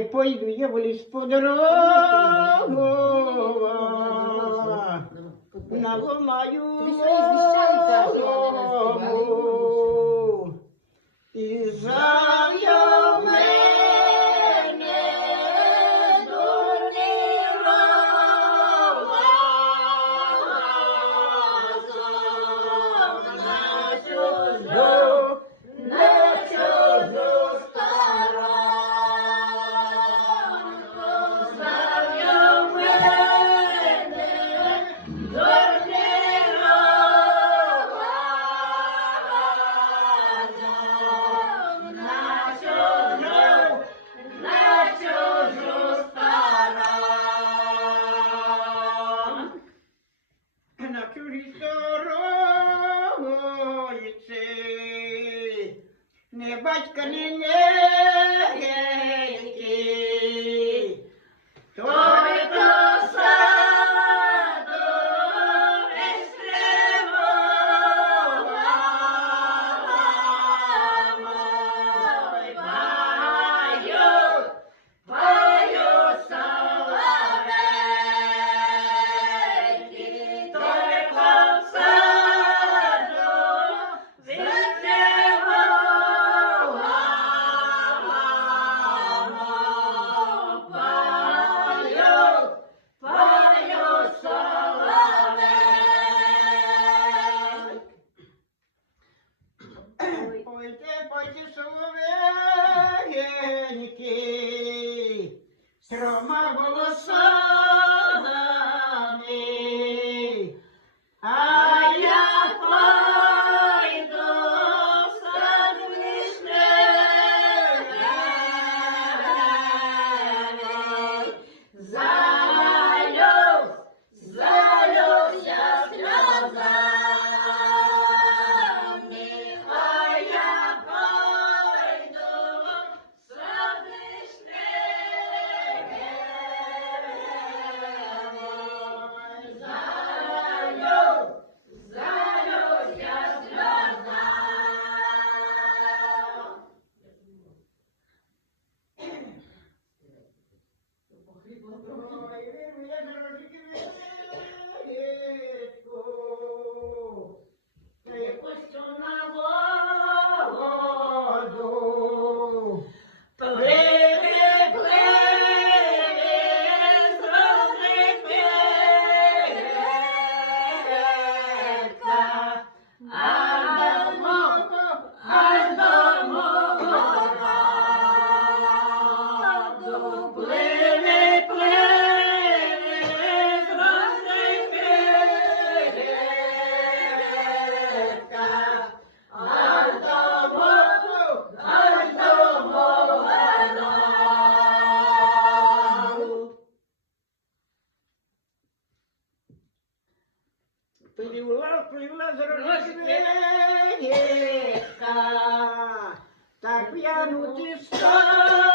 Пойду я в ліс по дорогу, наломаю лому, і зая в мене дурний розум на чужу сторону. На чужій сторонці, не батька, не неньки, только саду весь тривога мой, пою соловейки, только в саду весь тривога пою соловейки. Пойте, соловейки, трьома голосами, а я пойду в сад вишневий, залюсь я сльозами, а я пойду в сад вишневий, залюсь я сльозами. Плила зрозумієчка, так п'янути стала.